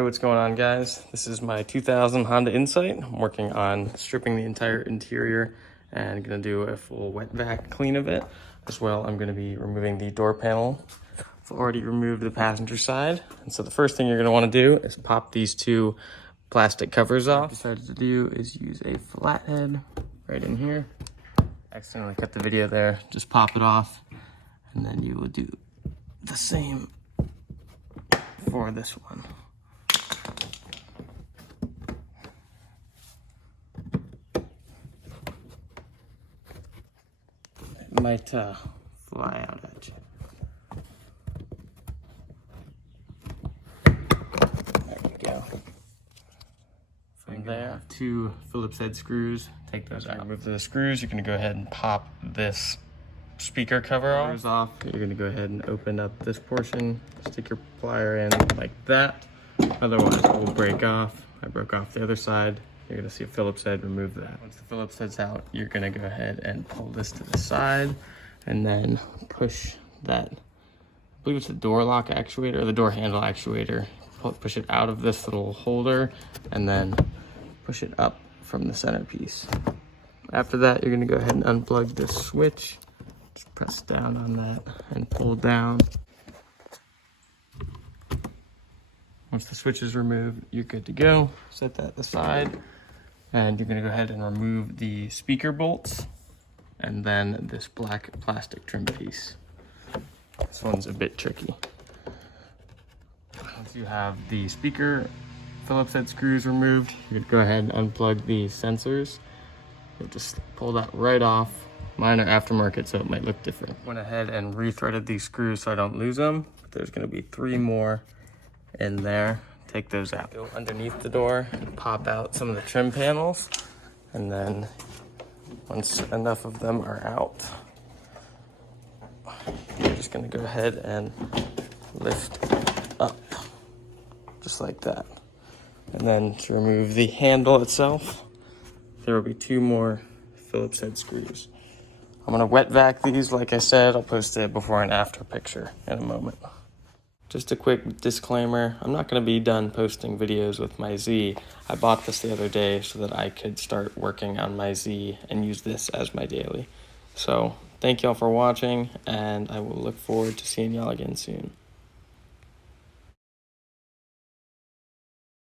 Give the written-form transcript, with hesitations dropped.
Hey, what's going on, guys? This is my 2000 Honda Insight. I'm working on stripping the entire interior and gonna do a full wet vac clean of it. As well, I'm gonna be removing the door panel. I've already removed the passenger side. And so the first thing you're gonna wanna do is pop these two plastic covers off. What I decided to do is use a flathead right in here. Accidentally cut the video there. Just pop it off. And then you will do the same for this one. It might fly out at you. There we go. From there, two Phillips head screws. Take those out. Remove the screws. You're gonna go ahead and pop this speaker cover off. You're gonna go ahead and open up this portion. Stick your plier in like that. Otherwise, it will break off. I broke off the other side. You're gonna see a Phillips head, remove that. Once the Phillips head's out, you're gonna go ahead and pull this to the side and then push that, I believe it's the door lock actuator or the door handle actuator. Push it out of this little holder and then push it up from the centerpiece. After that, you're gonna go ahead and unplug this switch. Just press down on that and pull down. Once the switch is removed, you're good to go. Set that aside. And you're gonna go ahead and remove the speaker bolts and then this black plastic trim piece. This one's a bit tricky. Once you have the speaker Phillips head screws removed, you're gonna go ahead and unplug the sensors. You'll just pull that right off. Mine are aftermarket, so it might look different. Went ahead and re-threaded these screws so I don't lose them. But there's gonna be 3 more in there. Take those out. Go underneath the door and pop out some of the trim panels. And then once enough of them are out, you're just gonna go ahead and lift up, just like that. And then to remove the handle itself, there will be 2 more Phillips head screws. I'm gonna wet vac these, like I said. I'll post a before and after picture in a moment. Just a quick disclaimer, I'm not going to be done posting videos with my Z. I bought this the other day so that I could start working on my Z and use this as my daily. So thank y'all for watching, and I will look forward to seeing y'all again soon.